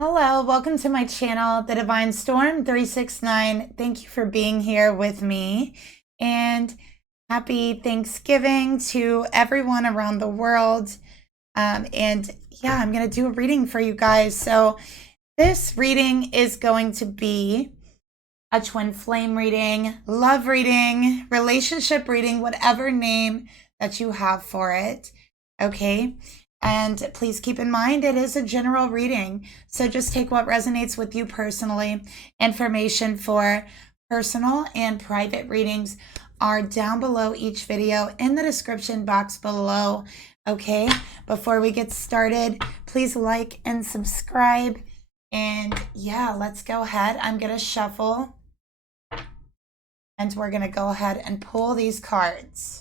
Hello, welcome to my channel, The Divine Storm 369. Thank you for being here with me, and happy Thanksgiving to everyone around the world. And yeah, I'm going to do a reading for you guys. So this reading is going to be a twin flame reading, love reading, relationship reading, whatever name that you have for it. Okay. And please keep in mind, it is a general reading. So just take what resonates with you personally. Information for personal and private readings are down below each video in the description box below. Okay. Before we get started, please like and subscribe. And yeah, let's go ahead. I'm going to shuffle. And we're going to go ahead and pull these cards.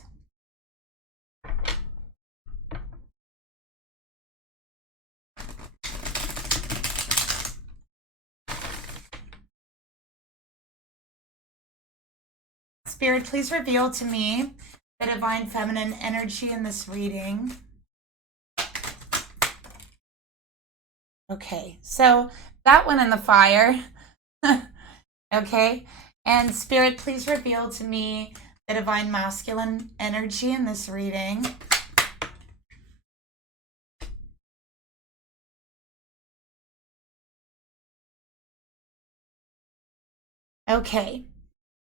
Spirit, please reveal to me the divine feminine energy in this reading. Okay, so that went in the fire. Okay, and Spirit, please reveal to me the divine masculine energy in this reading. Okay,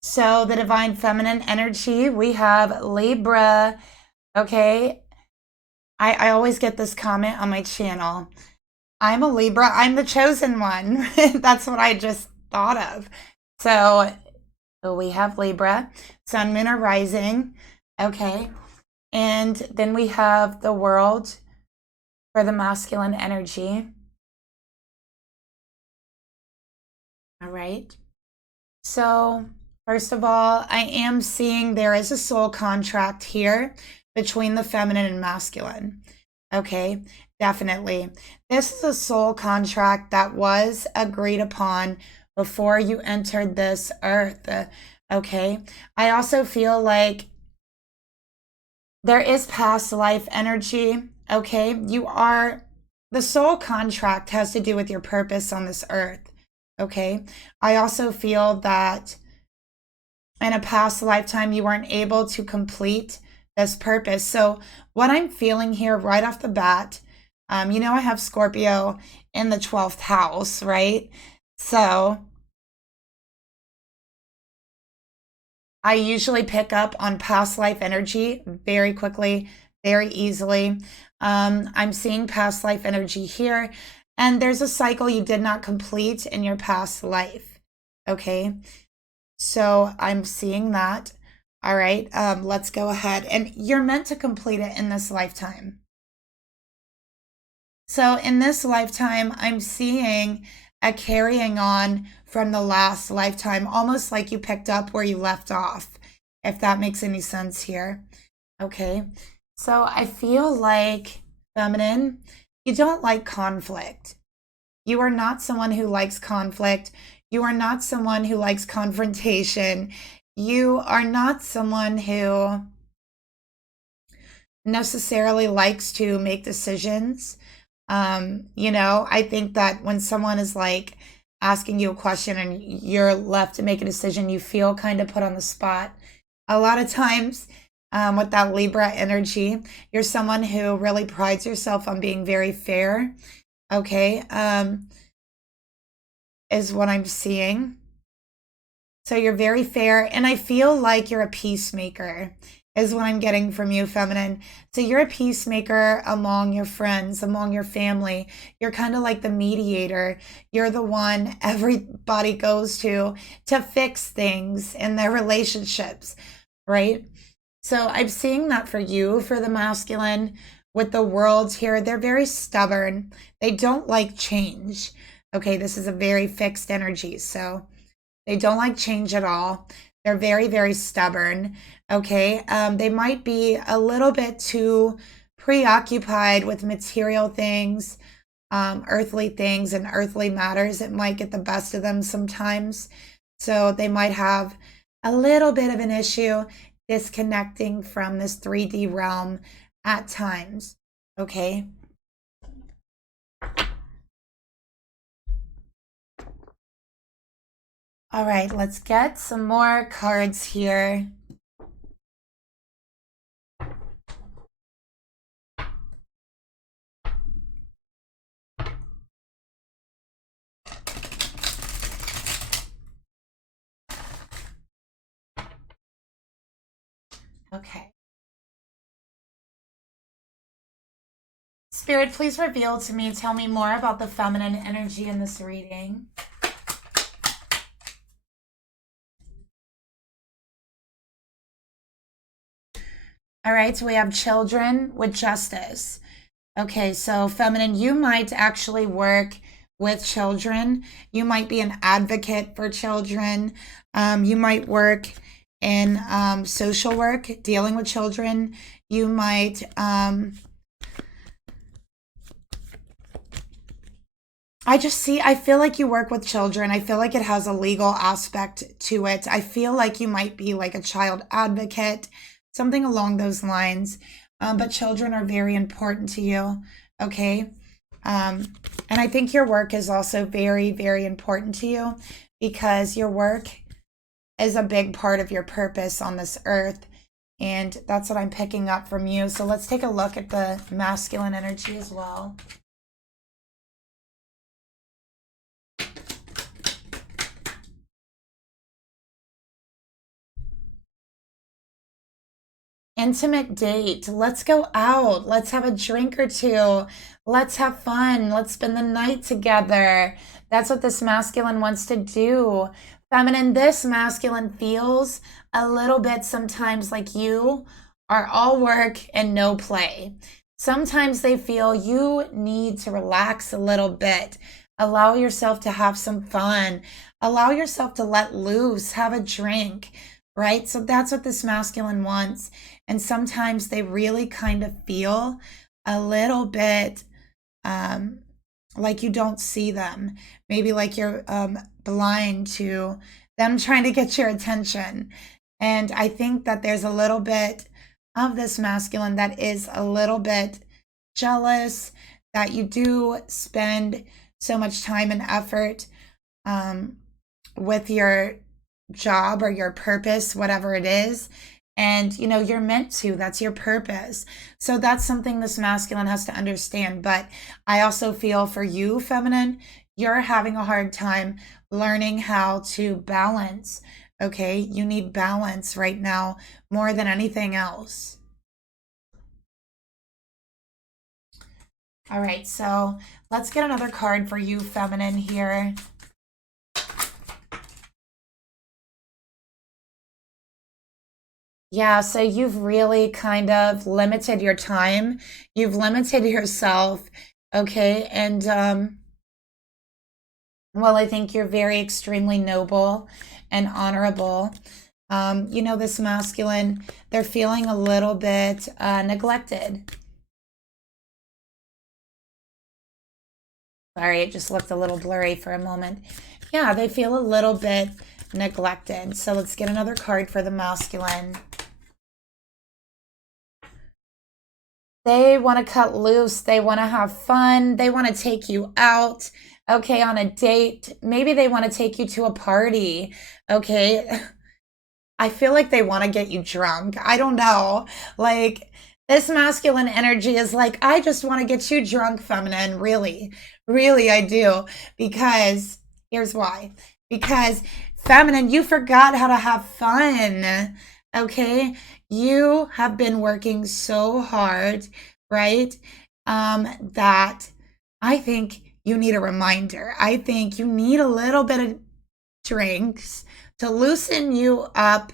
so the divine feminine energy, we have Libra. Okay, I always get this comment on my channel. I'm a Libra. I'm the chosen one. That's what I just thought of. So we have Libra, Sun, Moon, or Rising. Okay. And then we have the World for the masculine energy. All right. So first of all, I am seeing there is a soul contract here between the feminine and masculine. Okay, definitely. This is a soul contract that was agreed upon before you entered this earth. Okay, I also feel like there is past life energy. Okay, the soul contract has to do with your purpose on this earth. Okay, I also feel that in a past lifetime you weren't able to complete this purpose. So what I'm feeling here right off the bat, I have Scorpio in the 12th house, right? So I usually pick up on past life energy very quickly, very easily. I'm seeing past life energy here, and there's a cycle you did not complete in your past life. Okay, so I'm seeing that. All right, let's go ahead. And you're meant to complete it in this lifetime. So in this lifetime, I'm seeing a carrying on from the last lifetime, almost like you picked up where you left off, if that makes any sense here. Okay, so I feel like, feminine, you don't like conflict. You are not someone who likes conflict. You are not someone who likes confrontation. You are not someone who necessarily likes to make decisions. I think that when someone is like asking you a question and you're left to make a decision, you feel kind of put on the spot. A lot of times, with that Libra energy, you're someone who really prides yourself on being very fair. Okay, is what I'm seeing. So you're very fair, and I feel like you're a peacemaker, is what I'm getting from you, feminine. So you're a peacemaker among your friends, among your family. You're kind of like the mediator. You're the one everybody goes to fix things in their relationships, right? So I'm seeing that for you, for the masculine. With the worlds here, they're very stubborn. They don't like change. Okay, this is a very fixed energy. So they don't like change at all. They're very, very stubborn. Okay. They might be a little bit too preoccupied with material things, earthly things, and earthly matters. It might get the best of them sometimes. So they might have a little bit of an issue disconnecting from this 3D realm at times. Okay. All right, let's get some more cards here. Okay. Spirit, please reveal to me, tell me more about the feminine energy in this reading. All right, so we have children with justice. Okay, so feminine, you might actually work with children. You might be an advocate for children. You might work in social work, dealing with children. You might I feel like you work with children. I feel like it has a legal aspect to it. I feel like you might be like a child advocate, something along those lines. But children are very important to you, okay? And I think your work is also very, very important to you because your work is a big part of your purpose on this earth. And that's what I'm picking up from you. So let's take a look at the masculine energy as well. Intimate date. Let's go out. Let's have a drink or two. Let's have fun. Let's spend the night together. That's what this masculine wants to do. Feminine, this masculine feels a little bit sometimes like you are all work and no play. Sometimes they feel you need to relax a little bit. Allow yourself to have some fun. Allow yourself to let loose, have a drink, right? So that's what this masculine wants. And sometimes they really kind of feel a little bit like you don't see them. Maybe like you're blind to them trying to get your attention. And I think that there's a little bit of this masculine that is a little bit jealous that you do spend so much time and effort with your job or your purpose, whatever it is. And, you know, you're meant to, that's your purpose. So that's something this masculine has to understand. But I also feel for you, feminine, you're having a hard time learning how to balance. Okay. You need balance right now more than anything else. All right. So let's get another card for you, feminine, here. Yeah, so you've really kind of limited your time. You've limited yourself, okay? And well, I think you're very extremely noble and honorable. You know, this masculine, they're feeling a little bit neglected. Sorry, it just looked a little blurry for a moment. Yeah, they feel a little bit neglected. So let's get another card for the masculine. They want to cut loose. They want to have fun. They want to take you out, okay, on a date. Maybe they want to take you to a party, okay? I feel like they want to get you drunk. I don't know. Like, this masculine energy is like, I just want to get you drunk, feminine. Really, really, I do. Because here's why. Because, feminine, you forgot how to have fun. Okay? You have been working so hard, right? That I think you need a reminder. I think you need a little bit of drinks to loosen you up,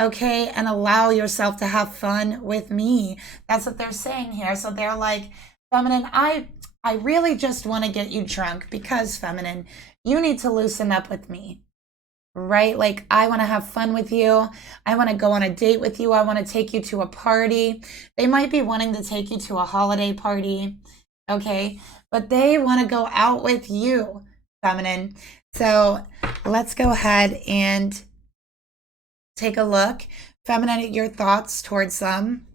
okay, and allow yourself to have fun with me. That's what they're saying here. So they're like, feminine, I really just want to get you drunk because, feminine, you need to loosen up with me. Right? Like, I want to have fun with you. I want to go on a date with you. I want to take you to a party. They might be wanting to take you to a holiday party. Okay. But they want to go out with you, feminine. So let's go ahead and take a look. Feminine, your thoughts towards them.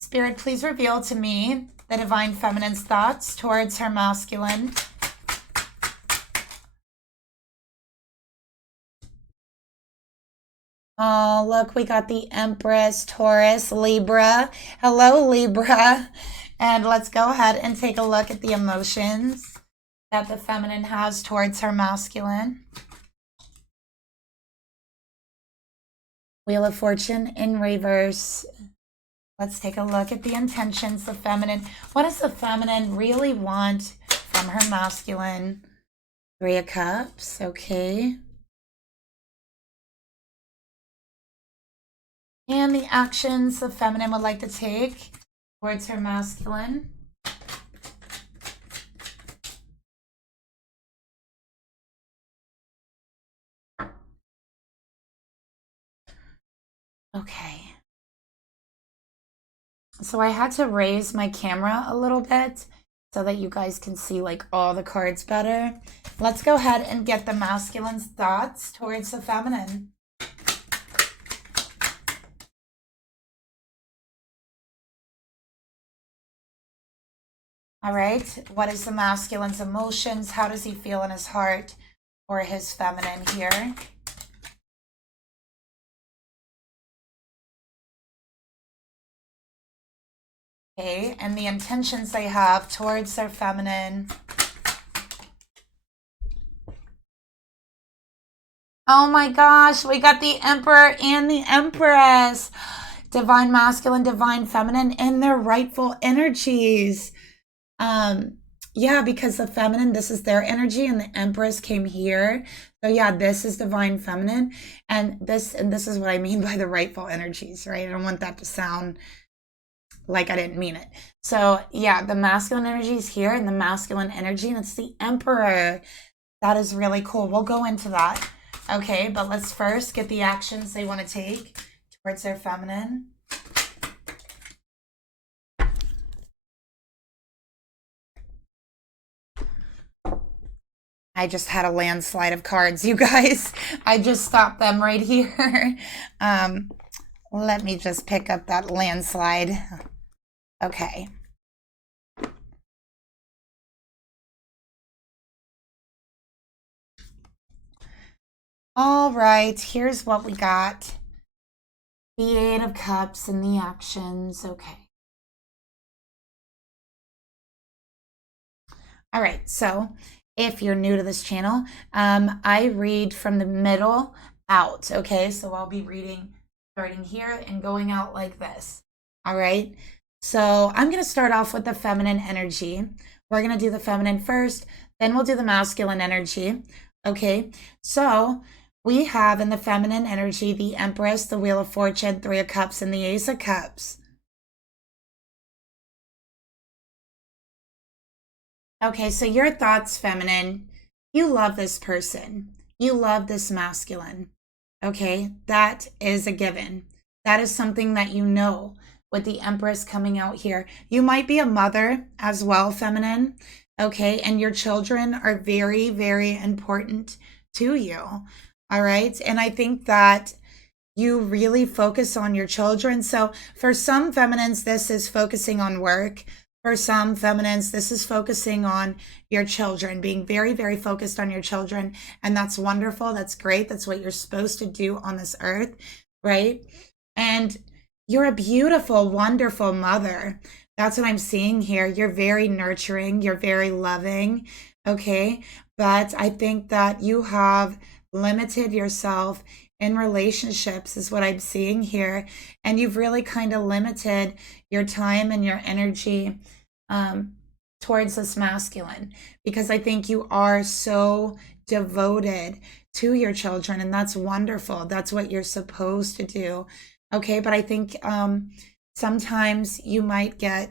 Spirit, please reveal to me the divine feminine's thoughts towards her masculine. Oh, look, we got the Empress, Taurus, Libra. Hello, Libra. And let's go ahead and take a look at the emotions that the feminine has towards her masculine. Wheel of Fortune in reverse. Let's take a look at the intentions of feminine. What does the feminine really want from her masculine? Three of Cups, okay. And the actions the feminine would like to take towards her masculine. Okay. So I had to raise my camera a little bit so that you guys can see like all the cards better. Let's go ahead and get the masculine's thoughts towards the feminine. All right, what is the masculine's emotions? How does he feel in his heart for his feminine here? Okay, and the intentions they have towards their feminine. Oh my gosh, we got the Emperor and the Empress. Divine masculine, divine feminine in their rightful energies. Yeah, because the feminine, this is their energy, and the Empress came here. So yeah, this is divine feminine, and this is what I mean by the rightful energies, right? I don't want that to sound like I didn't mean it. So yeah, the masculine energy is here, and the masculine energy, and it's the Emperor. That is really cool. We'll go into that. Okay, but let's first get the actions they want to take towards their feminine. I just had a landslide of cards, you guys. I just stopped them right here. Let me just pick up that landslide. Okay. All right, here's what we got. The Eight of Cups and the actions. Okay. All right, so if you're new to this channel, I read from the middle out, okay? So I'll be reading starting here and going out like this, all right? So I'm going to start off with the feminine energy. We're going to do the feminine first, then we'll do the masculine energy, okay? So we have in the feminine energy the Empress, the Wheel of Fortune, Three of Cups, and the Ace of Cups. Okay, so your thoughts, feminine. You love this person. You love this masculine. Okay, that is a given. That is something that you know with the Empress coming out here. You might be a mother as well, feminine. Okay, and your children are very, very important to you. All right, and I think that you really focus on your children. So for some feminines, this is focusing on work. For some feminines, this is focusing on your children, being very, very focused on your children. And that's wonderful. That's great. That's what you're supposed to do on this earth, right? And you're a beautiful, wonderful mother. That's what I'm seeing here. You're very nurturing. You're very loving, okay? But I think that you have limited yourself in relationships is what I'm seeing here. And you've really kind of limited your time and your energy towards this masculine, because I think you are so devoted to your children, and that's wonderful. That's what you're supposed to do. Okay, but I think sometimes you might get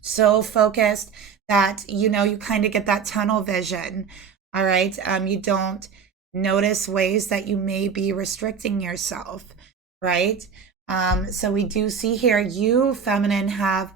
so focused that, you know, you kind of get that tunnel vision. All right, you don't notice ways that you may be restricting yourself, right? So we do see here you, feminine, have,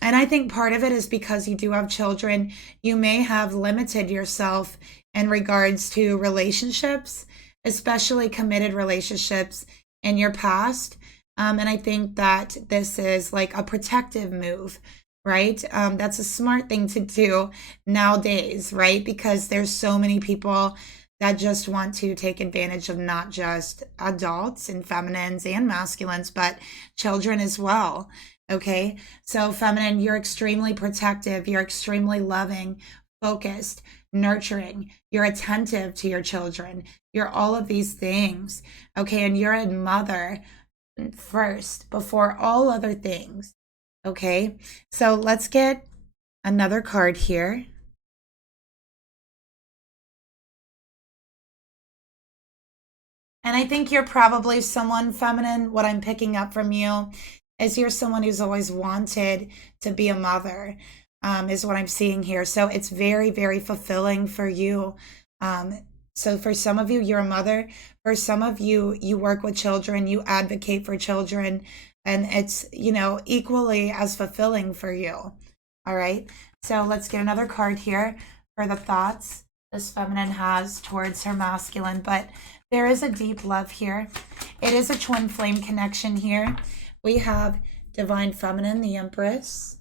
and I think part of it is because you do have children, you may have limited yourself in regards to relationships, especially committed relationships in your past. And I think that this is like a protective move, right? That's a smart thing to do nowadays, right? Because there's so many people that just want to take advantage of not just adults and feminines and masculines, but children as well. Okay. So, feminine, you're extremely protective, you're extremely loving, focused, nurturing, you're attentive to your children, you're all of these things. Okay. And you're a mother first before all other things. Okay. So, let's get another card here. And I think you're probably someone feminine. What I'm picking up from you is you're someone who's always wanted to be a mother, is what I'm seeing here. So it's very, very fulfilling for you. So for some of you, you're a mother. For some of you, you work with children, you advocate for children, and it's, equally as fulfilling for you. All right. So let's get another card here for the thoughts this feminine has towards her masculine. But there is a deep love here. It is a twin flame connection here. We have divine feminine, the Empress.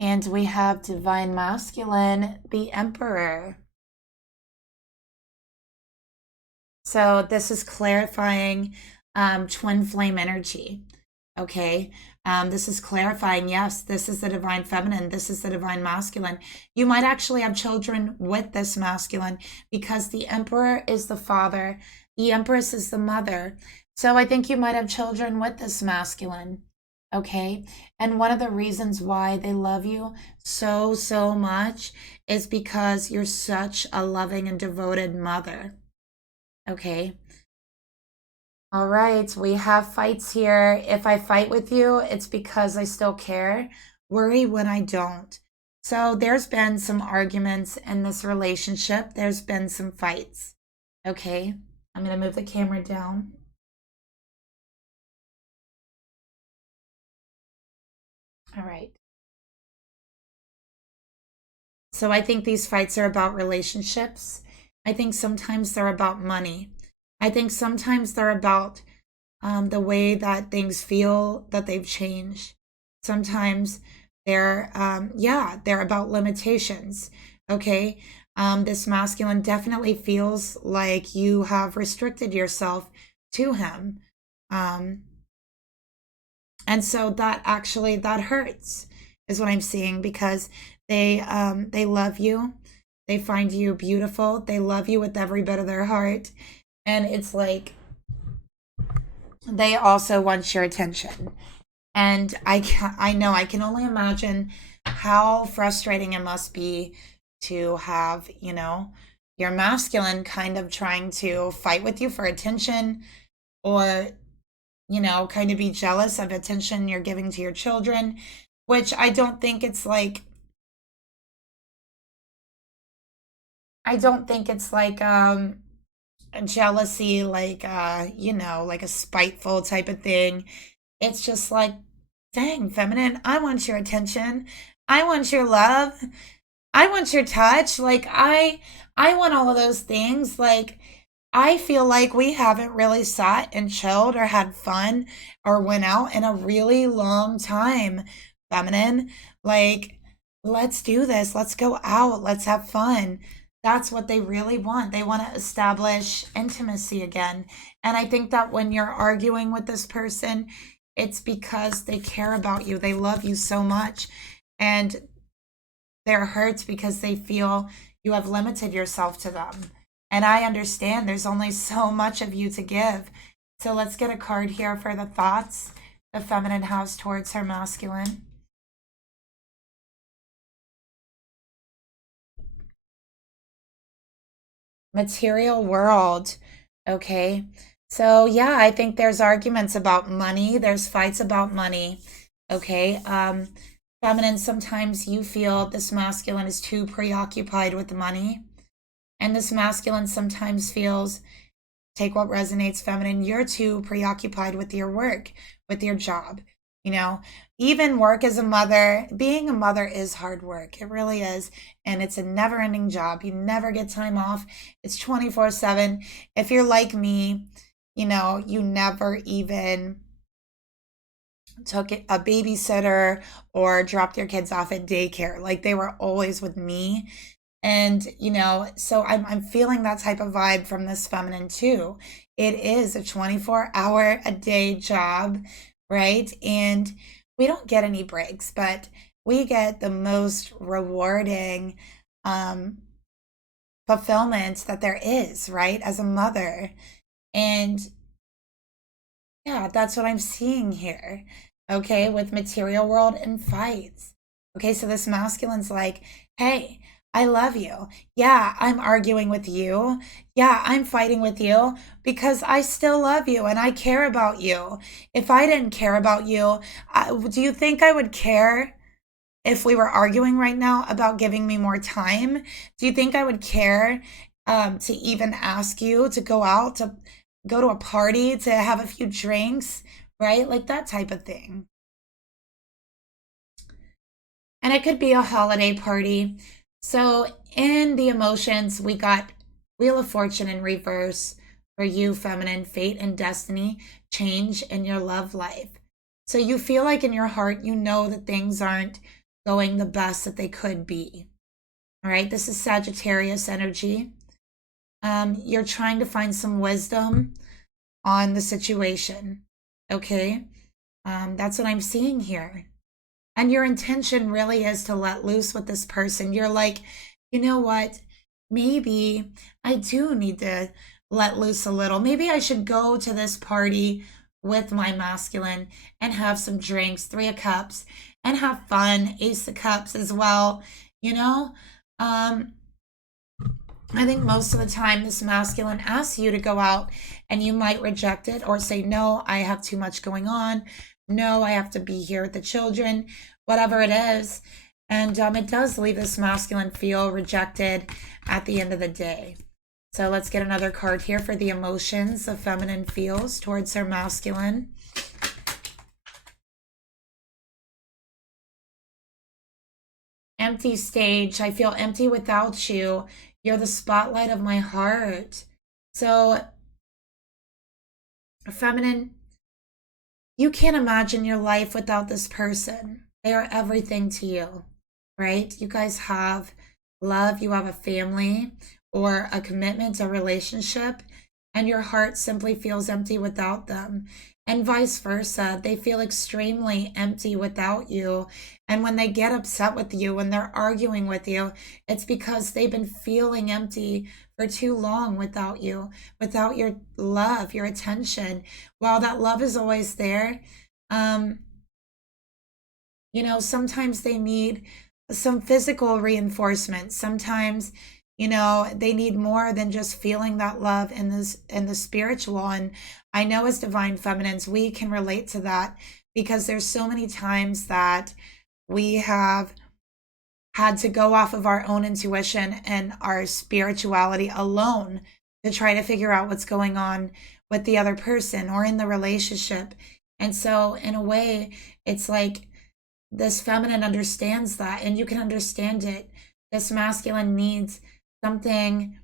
And we have divine masculine, the Emperor. So this is clarifying twin flame energy. Okay. This is clarifying, yes, this is the divine feminine, this is the divine masculine. You might actually have children with this masculine because the Emperor is the father, the Empress is the mother. So I think you might have children with this masculine. Okay. And one of the reasons why they love you so, so much is because you're such a loving and devoted mother. Okay. All right, we have fights here. If I fight with you, it's because I still care. Worry when I don't. So there's been some arguments in this relationship. There's been some fights. Okay, I'm going to move the camera down. All right. So I think these fights are about relationships. I think sometimes they're about money. I think sometimes they're about the way that things feel that they've changed. Sometimes they're, they're about limitations. Okay. This masculine definitely feels like you have restricted yourself to him. And so that hurts is what I'm seeing because they love you. They find you beautiful. They love you with every bit of their heart. And it's like they also want your attention. And I know I can only imagine how frustrating it must be to have, your masculine kind of trying to fight with you for attention or, kind of be jealous of attention you're giving to your children, which I don't think it's like jealousy, like like a spiteful type of thing. It's just like, dang, feminine, I want your attention, I want your love, I want your touch, like I want all of those things. Like I feel like we haven't really sat and chilled or had fun or went out in a really long time, feminine. Like, let's do this, let's go out, let's have fun. That's what they really want. They want to establish intimacy again. And I think that when you're arguing with this person, it's because they care about you. They love you so much. And they're hurt because they feel you have limited yourself to them. And I understand there's only so much of you to give. So let's get a card here for the thoughts the feminine has towards her masculine. Material world. Okay. So yeah, I think there's arguments about money. There's fights about money. Okay. Feminine, sometimes you feel this masculine is too preoccupied with the money. And this masculine sometimes feels, take what resonates, feminine, you're too preoccupied with your work, with your job. even work as a mother, being a mother is hard work. It really is. And it's a never ending job. You never get time off. It's 24/7. If you're like me, you never even took a babysitter or dropped your kids off at daycare. Like they were always with me. And, so I'm feeling that type of vibe from this feminine too. It is a 24-hour a day job, right? And we don't get any breaks, but we get the most rewarding fulfillment that there is, right? As a mother. And yeah, that's what I'm seeing here. Okay, with material world and fights. Okay, so this masculine's like, hey, I love you. Yeah, I'm arguing with you. Yeah, I'm fighting with you because I still love you and I care about you. If I didn't care about you, do you think I would care if we were arguing right now about giving me more time? Do you think I would care to even ask you to go out, to go to a party, to have a few drinks, right? Like that type of thing. And it could be a holiday party. So in the emotions, we got Wheel of Fortune in reverse for you, feminine, fate and destiny, change in your love life. So you feel like in your heart, you know that things aren't going the best that they could be. All right, this is Sagittarius energy. You're trying to find some wisdom on the situation. Okay, that's what I'm seeing here. And your intention really is to let loose with this person. You're like, you know what? Maybe I do need to let loose a little. Maybe I should go to this party with my masculine and have some drinks, 3 of Cups, and have fun, Ace of Cups as well. You know, um, I think most of the time this masculine asks you to go out and you might reject it or say, no, I have too much going on. No, I have to be here with the children, whatever it is. And it does leave this masculine feel rejected at the end of the day. So let's get another card here for the emotions the feminine feels towards her masculine. Empty stage. I feel empty without you. You're the spotlight of my heart. So, feminine, you can't imagine your life without this person. They are everything to you, right? You guys have love, you have a family or a commitment, a relationship, and your heart simply feels empty without them. And vice versa, they feel extremely empty without you. And when they get upset with you, when they're arguing with you, it's because they've been feeling empty for too long without you, without your love, your attention. While that love is always there, um, sometimes they need some physical reinforcement. Sometimes, they need more than just feeling that love in the spiritual. And I know as divine feminines, we can relate to that because there's so many times that we have had to go off of our own intuition and our spirituality alone to try to figure out what's going on with the other person or in the relationship. And so, in a way, it's like this feminine understands that, and you can understand it. This masculine needs something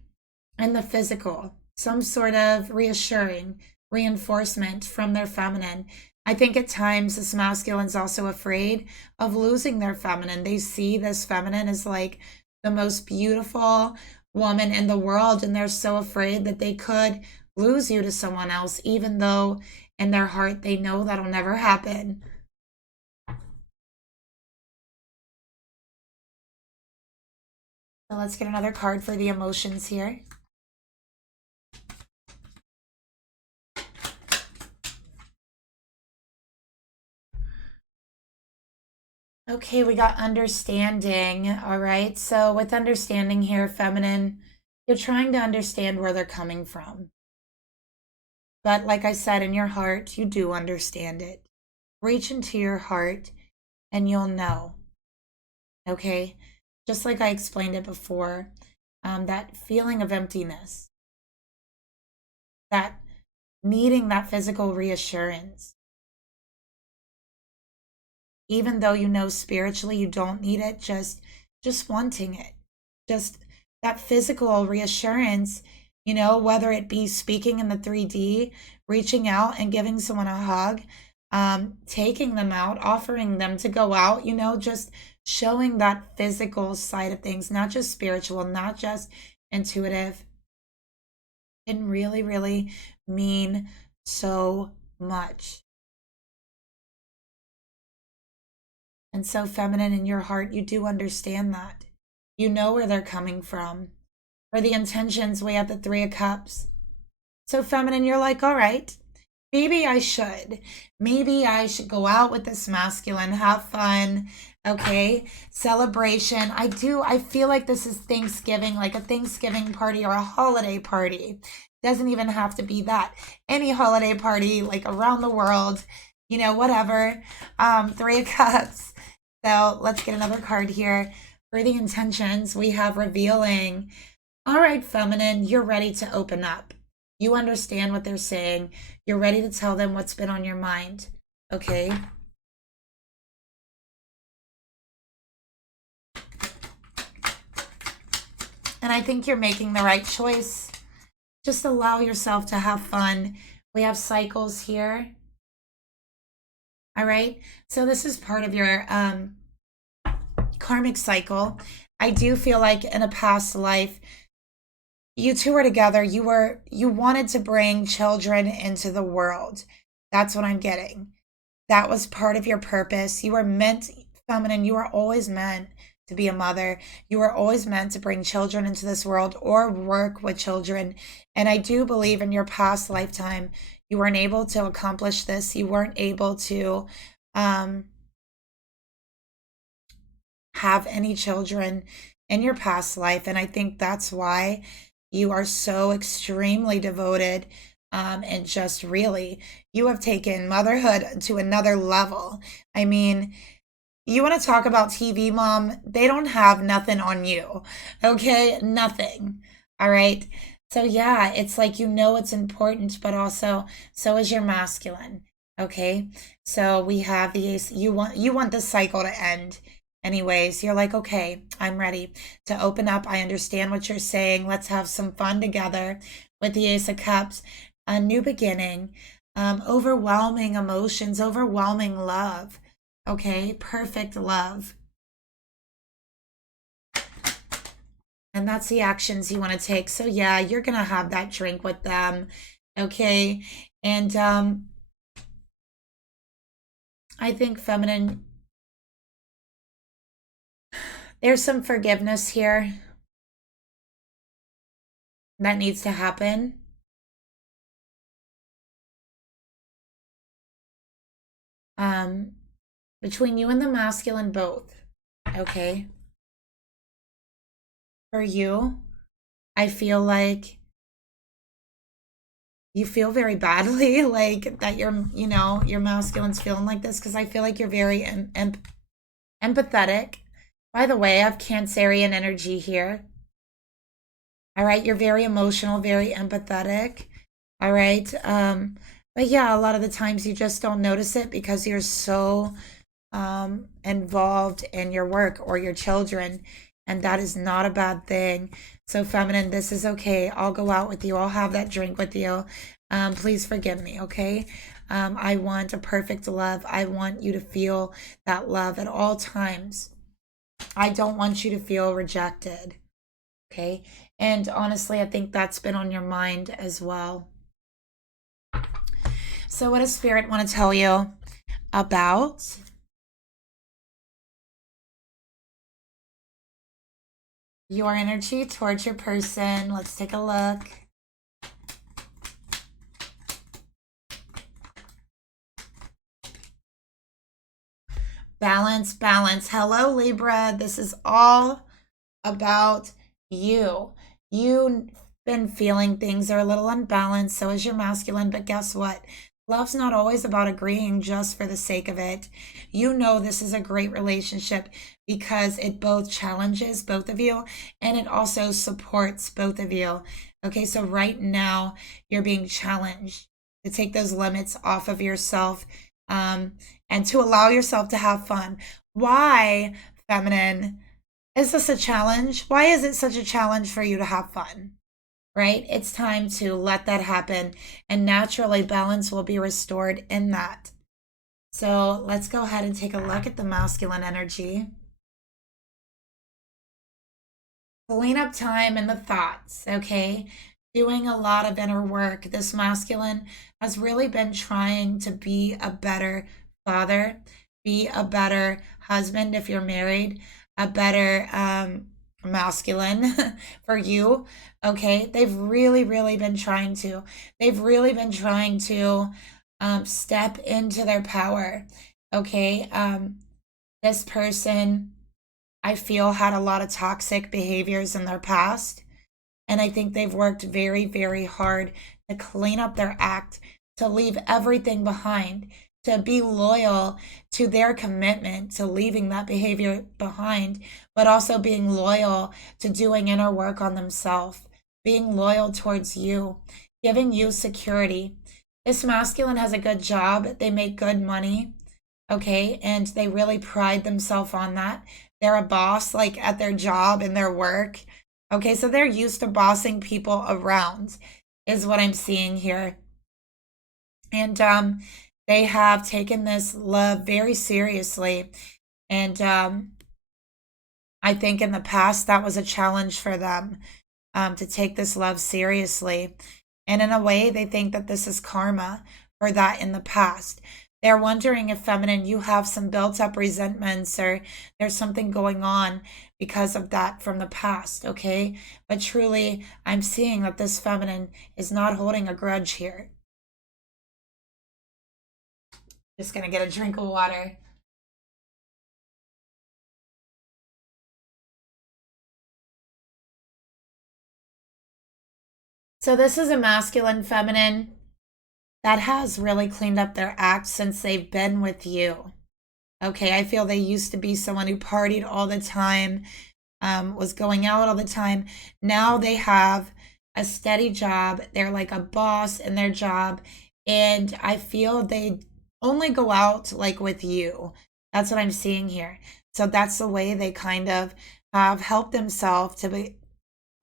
in the physical, some sort of reassuring reinforcement from their feminine. I think at times this masculine's also afraid of losing their feminine. They see this feminine as like the most beautiful woman in the world, and they're so afraid that they could lose you to someone else, even though in their heart they know that'll never happen. So let's get another card for the emotions here. Okay, we got understanding. All right. So with understanding here, feminine, you're trying to understand where they're coming from. But like I said, in your heart, you do understand it. Reach into your heart and you'll know. Okay. Just like I explained it before, that feeling of emptiness, that needing that physical reassurance. even though you know spiritually you don't need it, just wanting it. Just that physical reassurance, whether it be speaking in the 3D, reaching out and giving someone a hug, taking them out, offering them to go out, just showing that physical side of things, not just spiritual, not just intuitive, can really, really mean so much. And so, feminine, in your heart, you do understand that. You know where they're coming from. For the intentions, we have the 3 of Cups. So, feminine, you're like, all right, maybe I should. Maybe I should go out with this masculine, have fun, okay? Celebration. I feel like this is Thanksgiving, like a Thanksgiving party or a holiday party. Doesn't even have to be that. Any holiday party, like around the world, whatever. 3 of Cups. So let's get another card here. For the intentions, we have revealing. All right, feminine, you're ready to open up. You understand what they're saying. You're ready to tell them what's been on your mind. Okay? And I think you're making the right choice. Just allow yourself to have fun. We have cycles here. All right? So this is part of your karmic cycle. I do feel like in a past life, you two were together. You wanted to bring children into the world. That's what I'm getting. That was part of your purpose. You were meant, feminine, you were always meant to be a mother. You were always meant to bring children into this world or work with children. And I do believe in your past lifetime, you weren't able to accomplish this. You weren't able to have any children in your past life. And I think that's why you are so extremely devoted, and just really, you have taken motherhood to another level. I mean, you want to talk about TV mom? They don't have nothing on you, okay? Nothing. All right. So yeah, it's like it's important, but also so is your masculine. Okay. So we have the ace. You want the cycle to end. Anyways, you're like, okay, I'm ready to open up. I understand what you're saying. Let's have some fun together with the Ace of Cups. A new beginning, overwhelming emotions, overwhelming love. Okay, perfect love. And that's the actions you want to take. So yeah, you're going to have that drink with them. Okay. And I think, feminine, there's some forgiveness here that needs to happen. Between you and the masculine both. Okay. For you, I feel like you feel very badly, like that your masculine's feeling like this, because I feel like you're very empathetic. By the way, I have Cancerian energy here. All right, you're very emotional, very empathetic. All right. But yeah, a lot of the times you just don't notice it because you're so involved in your work or your children, and that is not a bad thing. So, feminine, this is okay. I'll go out with you. I'll have that drink with you. Please forgive me, okay? I want a perfect love. I want you to feel that love at all times. I don't want you to feel rejected, okay? And honestly, I think that's been on your mind as well. So what does Spirit want to tell you about your energy towards your person? Let's take a look. Balance, balance. Hello, Libra. This is all about you. You've been feeling things are a little unbalanced, so is your masculine, but guess what? Love's not always about agreeing just for the sake of it. You know this is a great relationship because it both challenges both of you and it also supports both of you. Okay, so right now you're being challenged to take those limits off of yourself, and to allow yourself to have fun. Why, feminine, is this a challenge? Why is it such a challenge for you to have fun? Right? It's time to let that happen, and naturally balance will be restored in that. So let's go ahead and take a look at the masculine energy. Clean up time and the thoughts, okay? Doing a lot of inner work. This masculine has really been trying to be a better father, be a better husband if you're married, a better masculine for you, okay? They've really, really been trying to. They've really been trying to step into their power, okay? This person, I feel, had a lot of toxic behaviors in their past. And I think they've worked very, very hard to clean up their act, to leave everything behind, to be loyal to their commitment to leaving that behavior behind, but also being loyal to doing inner work on themselves, being loyal towards you, giving you security. This masculine has a good job. They make good money, okay? And they really pride themselves on that. They're a boss, like at their job and their work. Okay, so they're used to bossing people around, is what I'm seeing here. And they have taken this love very seriously. And I think in the past that was a challenge for them, to take this love seriously. And in a way, they think that this is karma for that in the past. They're wondering if, feminine, you have some built up resentments, or there's something going on because of that from the past, okay? But truly, I'm seeing that this feminine is not holding a grudge here. Just gonna get a drink of water. So this is a masculine feminine that has really cleaned up their act since they've been with you. Okay, I feel they used to be someone who partied all the time, was going out all the time. Now they have a steady job. They're like a boss in their job. And I feel they only go out like with you. That's what I'm seeing here. So that's the way they kind of have helped themselves to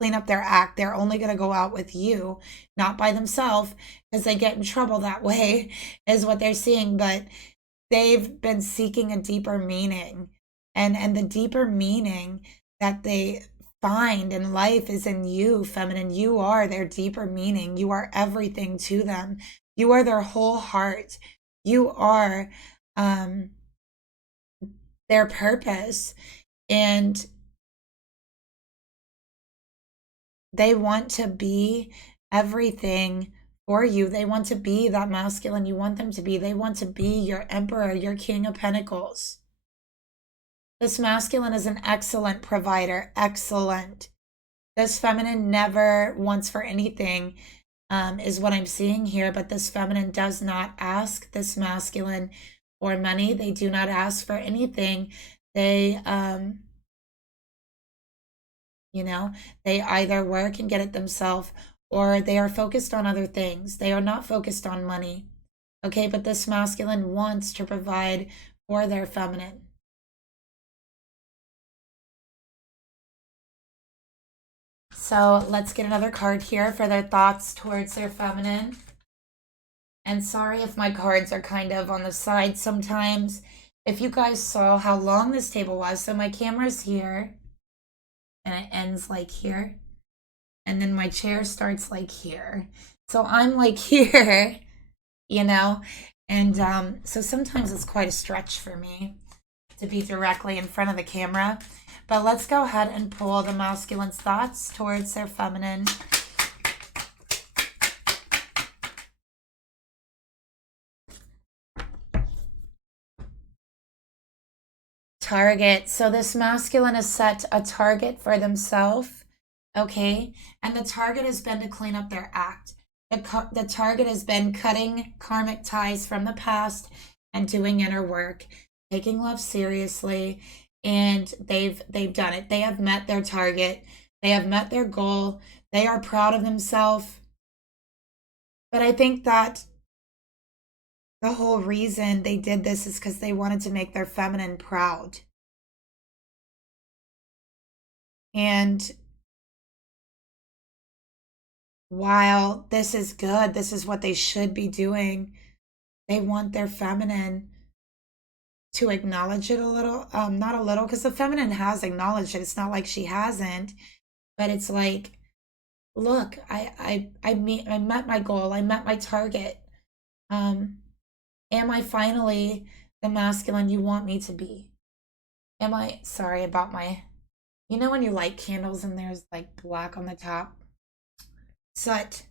clean up their act. They're only going to go out with you, not by themselves, because they get in trouble that way, is what they're seeing. But they've been seeking a deeper meaning, and the deeper meaning that they find in life is in you, feminine. You are their deeper meaning. You are everything to them. You are their whole heart. You are their purpose. And they want to be everything for you. They want to be that masculine you want them to be. They want to be your emperor, your king of pentacles. This masculine is an excellent provider. Excellent. This feminine never wants for anything, is what I'm seeing here. But this feminine does not ask this masculine for money. They do not ask for anything. They, they either work and get it themselves, or they are focused on other things. They are not focused on money. Okay, but this masculine wants to provide for their feminine. So let's get another card here for their thoughts towards their feminine. And sorry if my cards are kind of on the side sometimes. If you guys saw how long this table was, so my camera's here and it ends like here. And then my chair starts like here. So I'm like here, And so sometimes it's quite a stretch for me to be directly in front of the camera. But let's go ahead and pull the masculine's thoughts towards their feminine. Target. So this masculine has set a target for themselves, okay? And the target has been to clean up their act. The target has been cutting karmic ties from the past and doing inner work, taking love seriously, and they've done it. They have met their target. They have met their goal. They are proud of themselves. But I think that The whole reason they did this is because they wanted to make their feminine proud. And while this is good, this is what they should be doing, they want their feminine to acknowledge it a little. Not a little, because the feminine has acknowledged it. It's not like she hasn't, but it's like, look, I met my goal. I met my target. Am I finally the masculine you want me to be? Am I, sorry about my, you know when you light candles and there's like black on the top? Soot.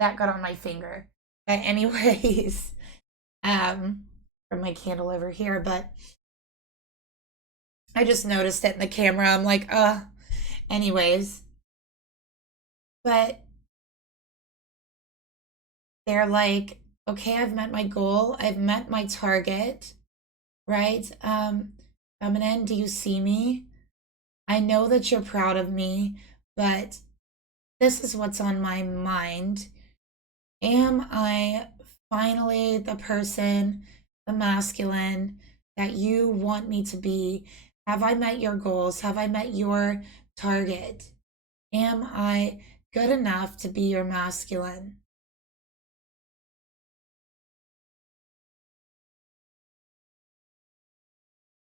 That got on my finger. But anyways, from my candle over here, but I just noticed it in the camera. I'm like, anyways. But they're like, okay, I've met my goal. I've met my target, right? Feminine, do you see me? I know that you're proud of me, but this is what's on my mind. Am I finally the person, the masculine that you want me to be? Have I met your goals? Have I met your target? Am I good enough to be your masculine?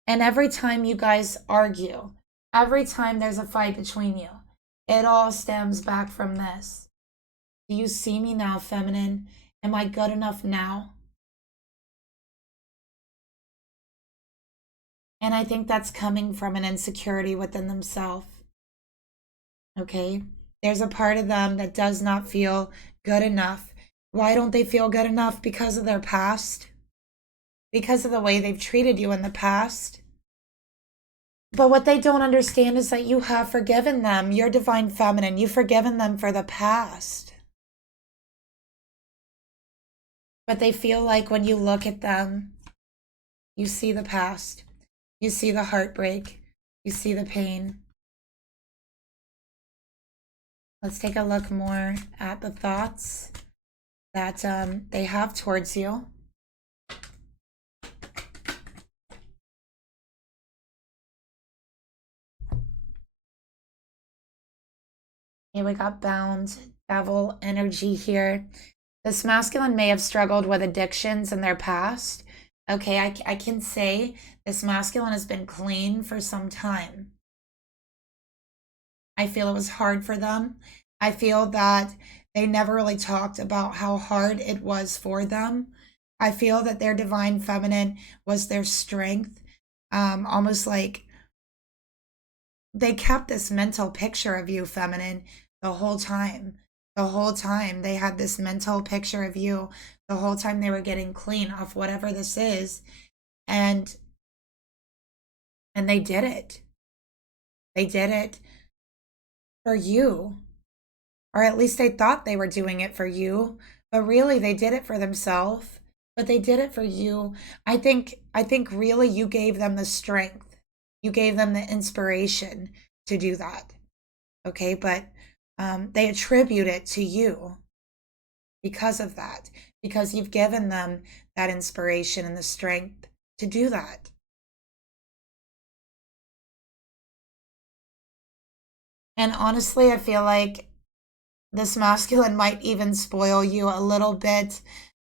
And every time you guys argue, every time there's a fight between you, it all stems back from this. Do you see me now, feminine? Am I good enough now? And I think that's coming from an insecurity within themselves. Okay? There's a part of them that does not feel good enough. Why don't they feel good enough? Because of their past, because of the way they've treated you in the past. But what they don't understand is that you have forgiven them. You're divine feminine. You've forgiven them for the past. But they feel like when you look at them, you see the past. You see the heartbreak. You see the pain. Let's take a look more at the thoughts that they have towards you. Okay, we got bound, devil energy here. This masculine may have struggled with addictions in their past. Okay, I can say this masculine has been clean for some time. I feel it was hard for them. I feel that they never really talked about how hard it was for them. I feel that their divine feminine was their strength. Almost like they kept this mental picture of you, feminine, the whole time. The whole time they had this mental picture of you. The whole time they were getting clean off whatever this is. And they did it. They did it for you. Or at least they thought they were doing it for you. But really they did it for themselves. But they did it for you. I think really you gave them the strength. You gave them the inspiration to do that. Okay, but they attribute it to you because of that, because you've given them that inspiration and the strength to do that. And honestly, I feel like this masculine might even spoil you a little bit.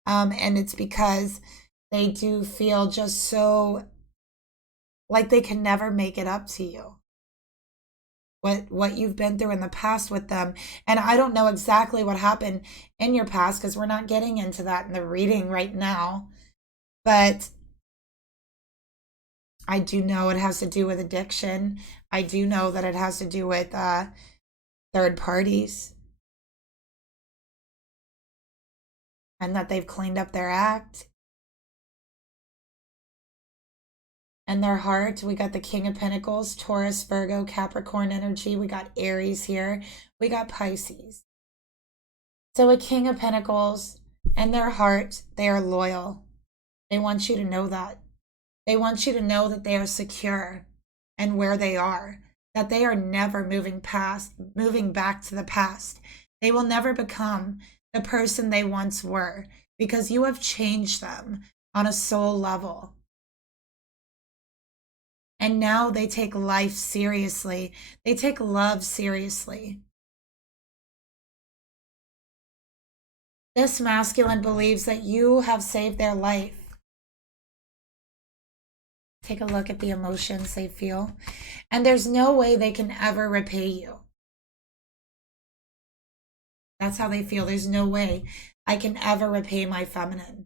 And it's because they do feel just so like they can never make it up to you. What you've been through in the past with them. And I don't know exactly what happened in your past because we're not getting into that in the reading right now. But I do know it has to do with addiction. I do know that it has to do with third parties. And that they've cleaned up their act. And their heart, we got the King of Pentacles, Taurus, Virgo, Capricorn energy. We got Aries here. We got Pisces. So a King of Pentacles and their heart, they are loyal. They want you to know that. They want you to know that they are secure and where they are, that they are never moving back to the past. They will never become the person they once were. because you have changed them on a soul level. And now they take life seriously. They take love seriously. This masculine believes that you have saved their life. Take a look at the emotions they feel. And there's no way they can ever repay you. That's how they feel. There's no way I can ever repay my feminine.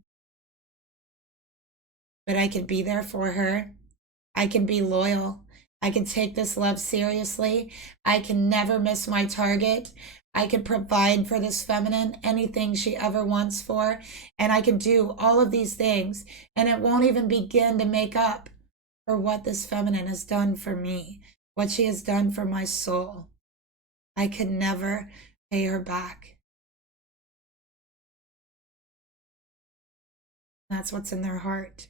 But I can be there for her. I can be loyal. I can take this love seriously. I can never miss my target. I can provide for this feminine anything she ever wants for. And I can do all of these things. And it won't even begin to make up for what this feminine has done for me, what she has done for my soul. I could never pay her back. That's what's in their heart.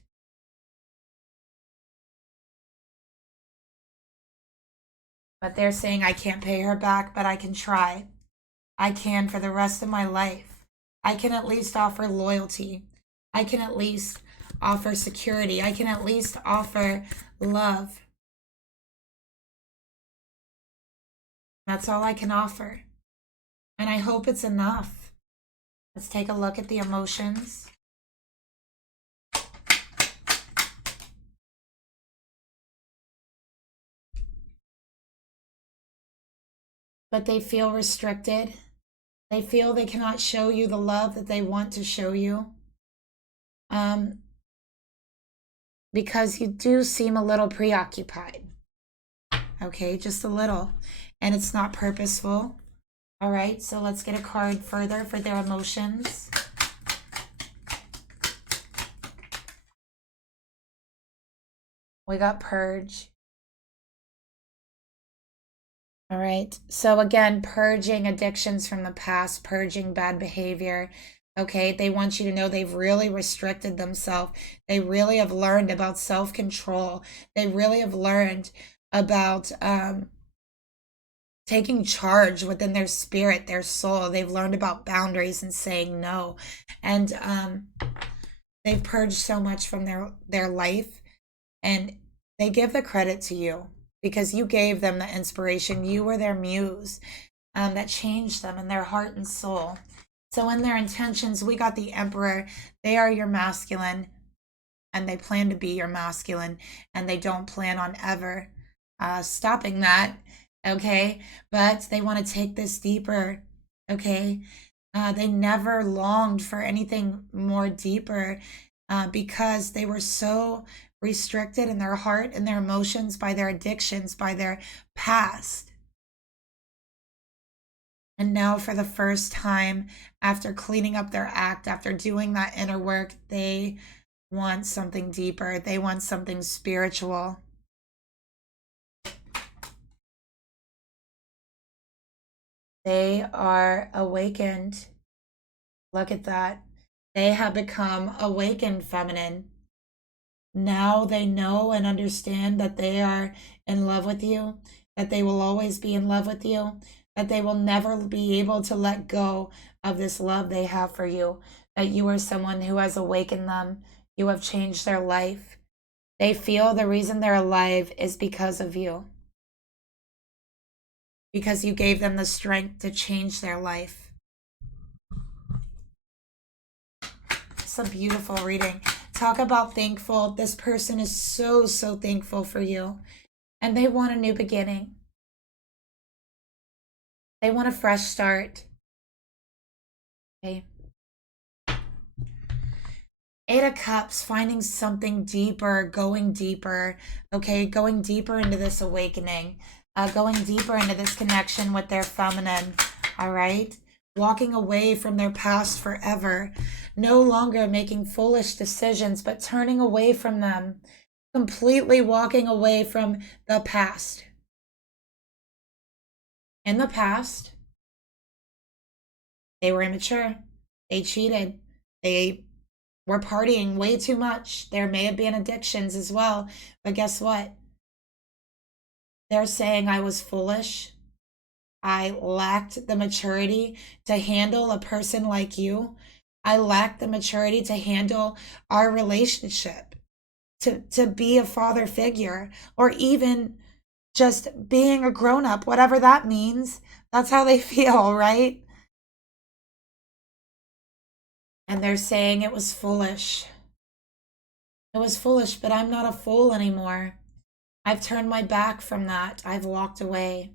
But they're saying, I can't pay her back, but I can try. I can for the rest of my life. I can at least offer loyalty. I can at least offer security. I can at least offer love. That's all I can offer. And I hope it's enough. Let's take a look at the emotions. But they feel restricted. They feel they cannot show you the love that they want to show you. Because you do seem a little preoccupied. Okay, just a little. And it's not purposeful. All right, so let's get a card further for their emotions. We got purge. All right, so again, purging addictions from the past, purging bad behavior. Okay, they want you to know they've really restricted themselves. They really have learned about self-control. They really have learned about taking charge within their spirit, their soul. They've learned about boundaries and saying no. And they've purged so much from their life. And they give the credit to you because you gave them the inspiration. You were their muse that changed them in their heart and soul. So in their intentions, we got the Emperor. They are your masculine, and they plan to be your masculine, and they don't plan on ever stopping that, okay? But they want to take this deeper, okay? They never longed for anything more deeper because they were so restricted in their heart and their emotions by their addictions, by their past. And now for the first time, after cleaning up their act, after doing that inner work, they want something deeper. They want something spiritual. They are awakened. Look at that. They have become awakened feminine. Now they know and understand that they are in love with you, that they will always be in love with you, that they will never be able to let go of this love they have for you, that you are someone who has awakened them. You have changed their life. They feel the reason they're alive is because of you, because you gave them the strength to change their life. It's a beautiful reading. Talk about thankful. This person is so, so thankful for you. And they want a new beginning. They want a fresh start. Okay. Eight of Cups, finding something deeper, going deeper. Okay, going deeper into this awakening. Going deeper into this connection with their feminine. All right. Walking away from their past forever. No longer making foolish decisions, but turning away from them. Completely walking away from the past. In the past, they were immature. They cheated. They were partying way too much. There may have been addictions as well. But guess what? They're saying I was foolish. I lacked the maturity to handle a person like you. I lack the maturity to handle our relationship, to be a father figure, or even just being a grown up, whatever that means. That's how they feel, right? And they're saying it was foolish. It was foolish, but I'm not a fool anymore. I've turned my back from that. I've walked away.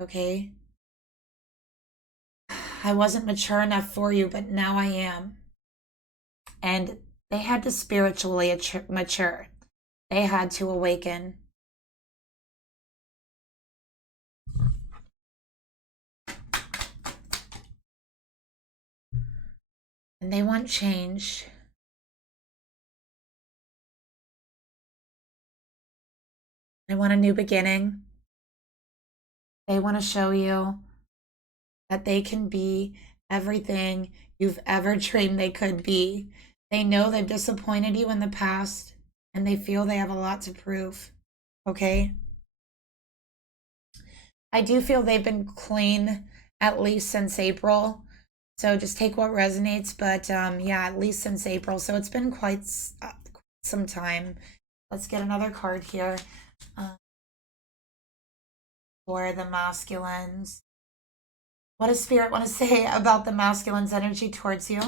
Okay? I wasn't mature enough for you, but now I am. And they had to spiritually mature, they had to awaken. And they want change. They want a new beginning. They want to show you that they can be everything you've ever dreamed they could be. They know they've disappointed you in the past, and they feel they have a lot to prove. Okay? I do feel they've been clean at least since April. So just take what resonates, but yeah, at least since April. So it's been quite some time. Let's get another card here for the masculines. What does Spirit want to say about the masculine's energy towards you?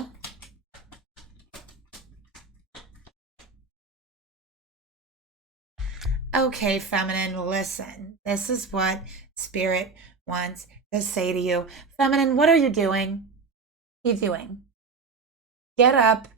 Okay, feminine, listen. This is what Spirit wants to say to you. Feminine, what are you doing? What are you doing? Get up,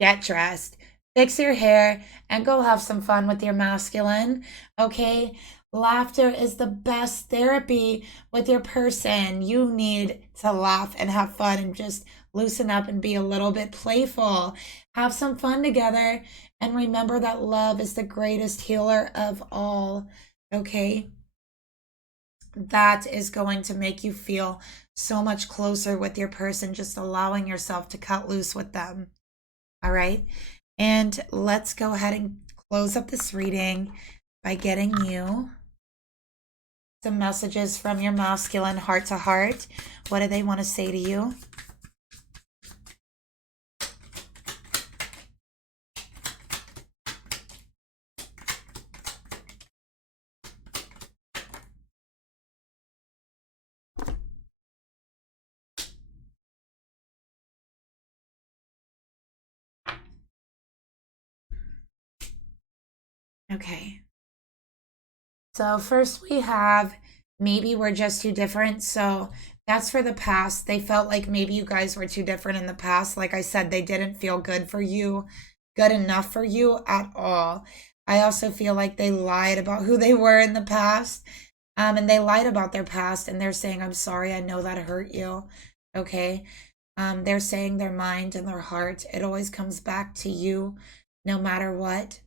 get dressed, fix your hair, and go have some fun with your masculine. Okay? Laughter is the best therapy with your person. You need to laugh and have fun and just loosen up and be a little bit playful. Have some fun together and remember that love is the greatest healer of all. Okay? That is going to make you feel so much closer with your person, just allowing yourself to cut loose with them. All right? And let's go ahead and close up this reading by getting you some messages from your masculine heart to heart. What do they want to say to you? Okay. So first we have maybe we're just too different. So that's for the past. They felt like maybe you guys were too different in the past. Like I said, they didn't feel good for you, good enough for you at all. I also feel like they lied about who they were in the past. And they lied about their past and they're saying, I'm sorry, I know that hurt you. Okay. They're saying their mind and their heart, it always comes back to you no matter what.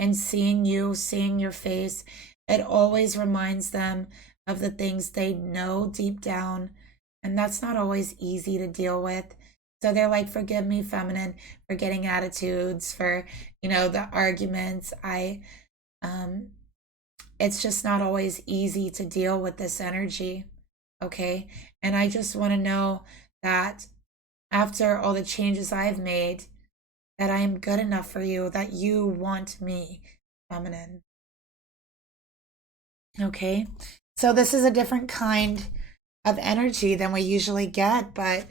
And seeing you, seeing your face, it always reminds them of the things they know deep down. And that's not always easy to deal with. So they're like, forgive me, feminine, for getting attitudes, for, the arguments. It's just not always easy to deal with this energy. Okay. And I just want to know that after all the changes I've made, that I am good enough for you, that you want me, feminine. Okay. So this is a different kind of energy than we usually get, but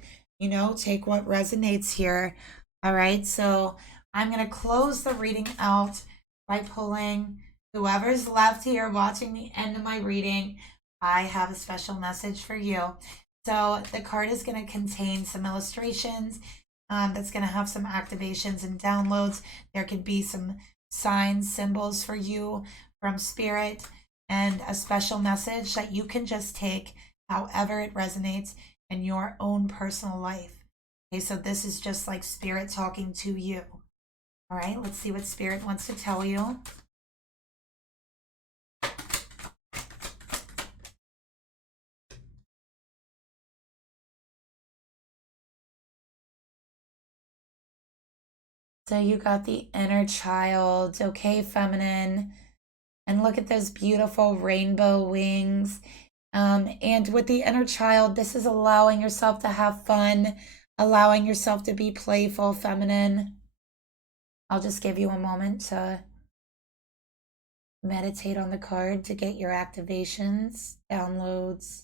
take what resonates here. All right. So I'm going to close the reading out by pulling whoever's left here watching the end of my reading. I have a special message for you. So the card is going to contain some illustrations. That's going to have some activations and downloads. There could be some signs, symbols for you from Spirit, and a special message that you can just take however it resonates in your own personal life. Okay, so this is just like Spirit talking to you. All right, let's see what Spirit wants to tell you. So you got the inner child, okay, feminine. And look at those beautiful rainbow wings. And with the inner child, this is allowing yourself to have fun, allowing yourself to be playful, feminine. I'll just give you a moment to meditate on the card to get your activations, downloads.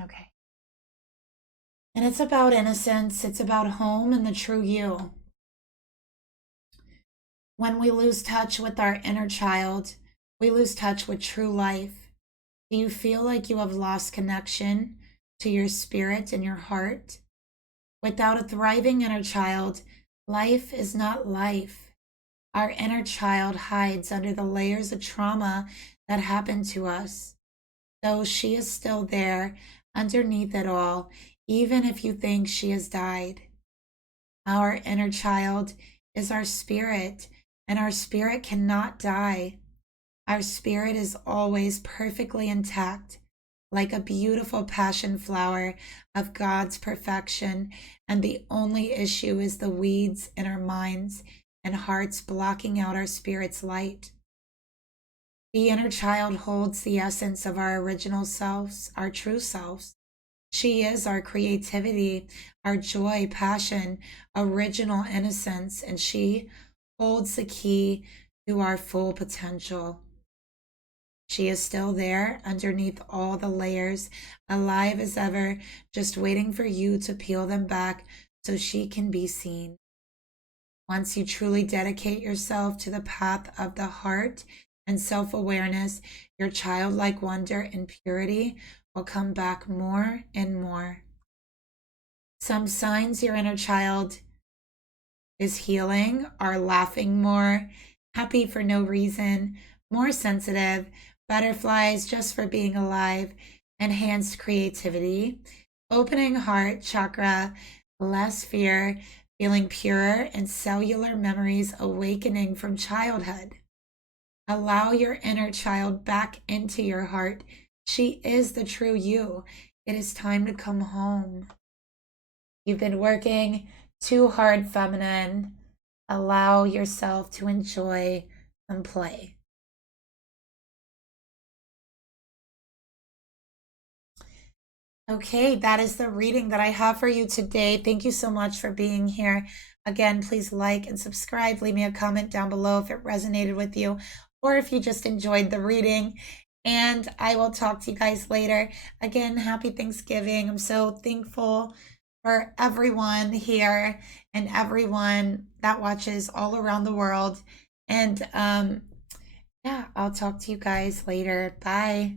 Okay. And it's about innocence, it's about home and the true you. When we lose touch with our inner child, we lose touch with true life. Do you feel like you have lost connection to your spirit and your heart? Without a thriving inner child, life is not life. Our inner child hides under the layers of trauma that happened to us. Though she is still there underneath it all, even if you think she has died. Our inner child is our spirit, and our spirit cannot die. Our spirit is always perfectly intact, like a beautiful passion flower of God's perfection, and the only issue is the weeds in our minds and hearts blocking out our spirit's light. The inner child holds the essence of our original selves, our true selves. She is our creativity, our joy, passion, original innocence, and she holds the key to our full potential. She is still there underneath all the layers, alive as ever, just waiting for you to peel them back so she can be seen. Once you truly dedicate yourself to the path of the heart and self-awareness, your childlike wonder and purity will come back more and more. Some signs your inner child is healing are laughing more, happy for no reason, more sensitive, butterflies just for being alive, enhanced creativity, opening heart chakra, less fear, feeling pure, and cellular memories awakening from childhood. Allow your inner child back into your heart. She is the true you. It is time to come home. You've been working too hard, feminine. Allow yourself to enjoy and play. Okay, that is the reading that I have for you today. Thank you so much for being here. Again, please like and subscribe. Leave me a comment down below if it resonated with you or if you just enjoyed the reading. And I will talk to you guys later. Again, happy Thanksgiving. I'm so thankful for everyone here and everyone that watches all around the world. And yeah, I'll talk to you guys later. Bye.